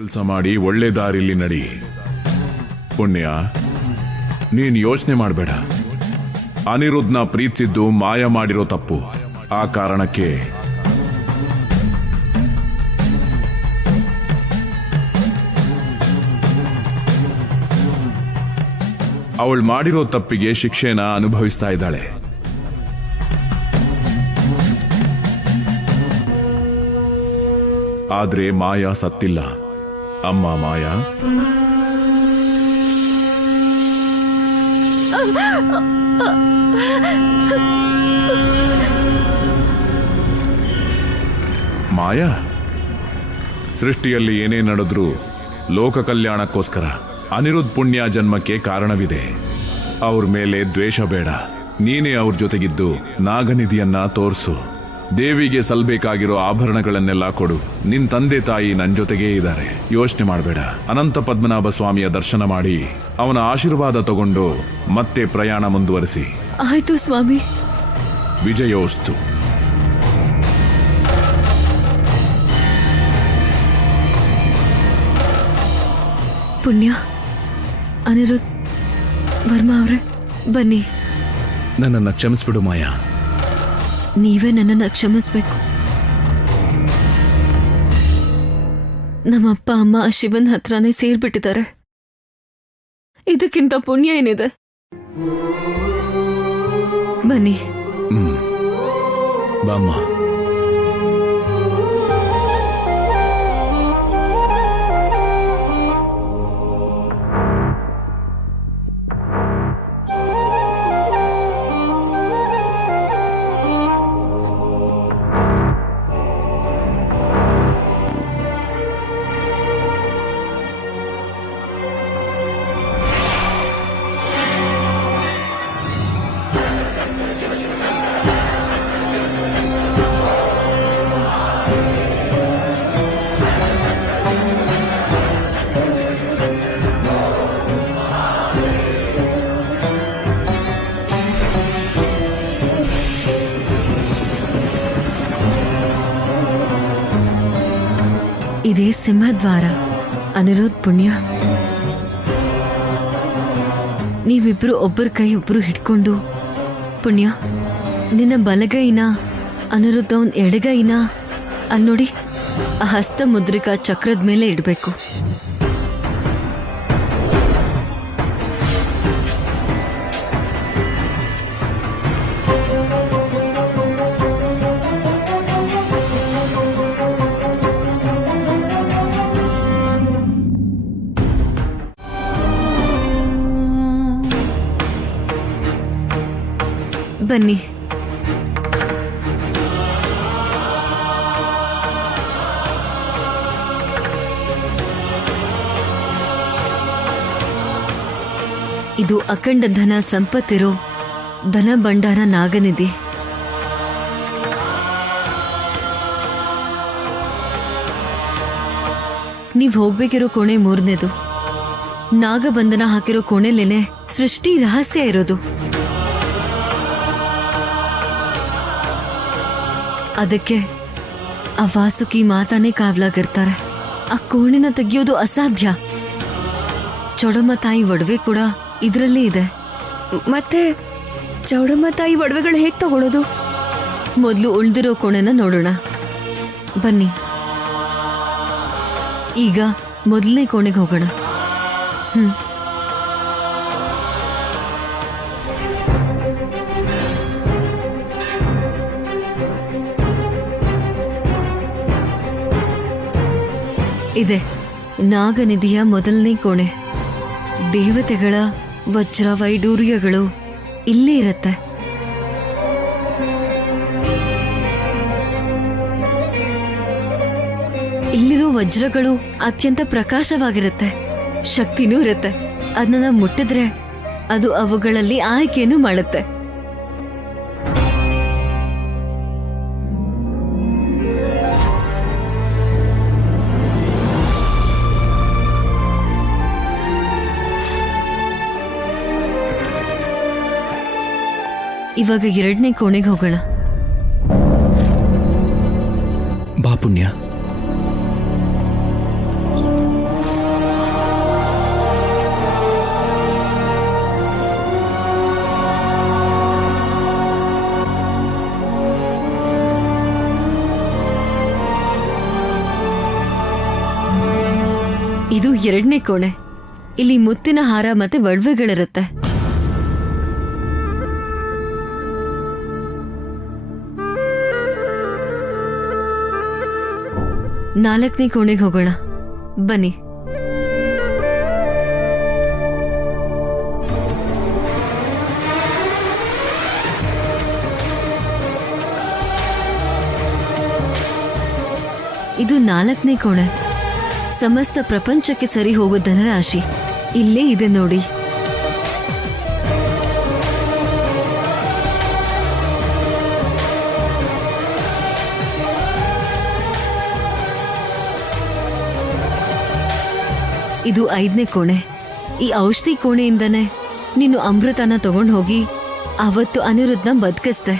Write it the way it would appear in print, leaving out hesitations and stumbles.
ಕೆಲಸ ಮಾಡಿ ಒಳ್ಳೆ ದಾರಿಲಿ ನಡಿ. ಪುಣ್ಯ, ನೀನ್ ಯೋಚನೆ ಮಾಡಬೇಡ. ಅನಿರುದ್ಧನ ಪ್ರೀತಿಸಿದ್ದು ಮಾಯ ಮಾಡಿರೋ ತಪ್ಪು. ಆ ಕಾರಣಕ್ಕೆ ಅವಳು ಮಾಡಿರೋ ತಪ್ಪಿಗೆ ಶಿಕ್ಷೆನ ಅನುಭವಿಸ್ತಾ ಇದ್ದಾಳೆ. ಆದ್ರೆ ಮಾಯಾ ಸತ್ತಿಲ್ಲ. ಅಮ್ಮ ಮಾಯಾ, ಮಾಯಾ, ಸೃಷ್ಟಿಯಲ್ಲಿ ಏನೇ ನಡೆದ್ರೂ ಲೋಕ ಕಲ್ಯಾಣಕ್ಕೋಸ್ಕರ. ಅನಿರುದ್ಧ ಪುಣ್ಯ ಜನ್ಮಕ್ಕೆ ಕಾರಣವಿದೆ. ಅವ್ರ ಮೇಲೆ ದ್ವೇಷ ಬೇಡ. ನೀನೇ ಅವ್ರ ಜೊತೆಗಿದ್ದು ನಾಗನಿಧಿಯನ್ನ ತೋರ್ಸು. ದೇವಿಗೆ ಸಲ್ಬೇಕಾಗಿರೋ ಆಭರಣಗಳನ್ನೆಲ್ಲ ಕೊಡು. ನಿನ್ ತಂದೆ ತಾಯಿ ನನ್ ಜೊತೆಗೇ ಇದ್ದಾರೆ. ಯೋಚನೆ ಮಾಡಬೇಡ. ಅನಂತ ಪದ್ಮನಾಭ ಸ್ವಾಮಿಯ ದರ್ಶನ ಮಾಡಿ ಅವನ ಆಶೀರ್ವಾದ ತಗೊಂಡು ಮತ್ತೆ ಪ್ರಯಾಣ ಮುಂದುವರಿಸಿ. ಆಯ್ತು ಸ್ವಾಮಿ. ವಿಜಯೋಸ್ತು. ಪುಣ್ಯ, ಅನಿರುದ್ಧ, ವರ್ಮಾ ಅವರೇ, ಬನ್ನಿ. ನನ್ನನ್ನು ಕ್ಷಮಿಸ್ಬಿಡು ಮಾಯಾ. ನೀವೇ ನನ್ನನ್ನು ಕ್ಷಮಿಸ್ಬೇಕು. ನಮ್ಮಪ್ಪ ಅಮ್ಮ ಆ ಶಿವನ್ ಹತ್ರನೇ ಸೇರ್ಬಿಟ್ಟಿದ್ದಾರೆ. ಇದಕ್ಕಿಂತ ಪುಣ್ಯ ಏನಿದೆ? ಬನ್ನಿ. ಬಾಮ್ಮ. ಇದೇ ಸಿಂಹದ್ವಾರ. ಅನಿರುದ್ಧ, ಪುಣ್ಯ, ನೀವಿಬ್ರು ಒಬ್ಬರ ಕೈ ಒಬ್ರು ಹಿಡ್ಕೊಂಡು, ಪುಣ್ಯ ನಿನ್ನ ಬಲಗೈನ ಅನಿರುದ್ಧ ಅವನ್ ಎಡಗೈನ ಅಲ್ಲಿ ನೋಡಿ ಆ ಹಸ್ತ ಮುದ್ರಿಕಾ ಚಕ್ರದ ಮೇಲೆ ಇಡಬೇಕು. ಬನ್ನಿ. ಇದು ಅಖಂಡ ಧನ ಸಂಪತ್ತಿರೋ ಧನ ಭಂಡಾರ ನಾಗನಿಧಿ. ನೀವ್ ಹೋಗ್ಬೇಕಿರೋ ಕೋಣೆ 3ನೇದು. ನಾಗಬಂಧನ ಹಾಕಿರೋ ಕೋಣೆಲೇನೆ ಸೃಷ್ಟಿ ರಹಸ್ಯ ಇರೋದು. ಅದಕ್ಕೆ ಆ ವಾಸುಕಿ ಮಾತಾನೇ ಕಾವಲಾಗಿರ್ತಾರೆ. ಆ ಕೋಣೆನ ತೆಗೆಯೋದು ಅಸಾಧ್ಯ. ಚೌಡಮ್ಮ ತಾಯಿ ಒಡವೆ ಕೂಡ ಇದರಲ್ಲೇ ಇದೆ. ಮತ್ತೆ ಚೌಡಮ್ಮ ತಾಯಿ ಒಡವೆಗಳು ಹೇಗ್ ತಗೊಳ್ಳೋದು? ಮೊದಲು ಉಳ್ದಿರೋ ಕೋಣೆನ ನೋಡೋಣ. ಬನ್ನಿ. ಈಗ ಮೊದಲನೇ ಕೋಣೆಗೆ ಹೋಗೋಣ. ಇದೆ ನಾಗನಿಧಿಯ ಮೊದಲನೇ ಕೋಣೆ. ದೇವತೆಗಳ ವಜ್ರ ವೈಡೂರ್ಯಗಳು ಇಲ್ಲೇ ಇರತ್ತೆ. ಇಲ್ಲಿರೋ ವಜ್ರಗಳು ಅತ್ಯಂತ ಪ್ರಕಾಶವಾಗಿರುತ್ತೆ. ಶಕ್ತಿನೂ ಇರುತ್ತೆ. ಅದನ್ನ ಮುಟ್ಟಿದ್ರೆ ಅದು ಅವುಗಳಲ್ಲಿ ಆಯ್ಕೆನೂ ಮಾಡುತ್ತೆ. ಇವಾಗ 2ನೇ ಕೋಣೆಗೆ ಹೋಗೋಣ. ಬಾ ಪುಣ್ಯ. ಇದು 2ನೇ ಕೋಣೆ. ಇಲ್ಲಿ ಮುತ್ತಿನ ಹಾರ ಮತ್ತೆ ಒಡವೆಗಳಿರುತ್ತೆ. ನಾಲ್ಕನೇ ಕೋಣೆಗೆ ಹೋಗೋಣ ಬನ್ನಿ. ಇದು 4ನೇ ಕೋಣೆ. ಸಮಸ್ತ ಪ್ರಪಂಚಕ್ಕೆ ಸರಿ ಹೋಗೋ ಧನರಾಶಿ ಇಲ್ಲೇ ಇದೆ ನೋಡಿ. ಇದು 5ನೇ ಕೋಣೆ. ಈ ಔಷಧಿ ಕೋಣೆಯಿಂದನೇ ನೀನು ಅಮೃತನ ತಗೊಂಡು ಹೋಗಿ ಅವತ್ತು ಅನಿರುದ್ಧನ ಬದುಕಿಸ್ದೆ.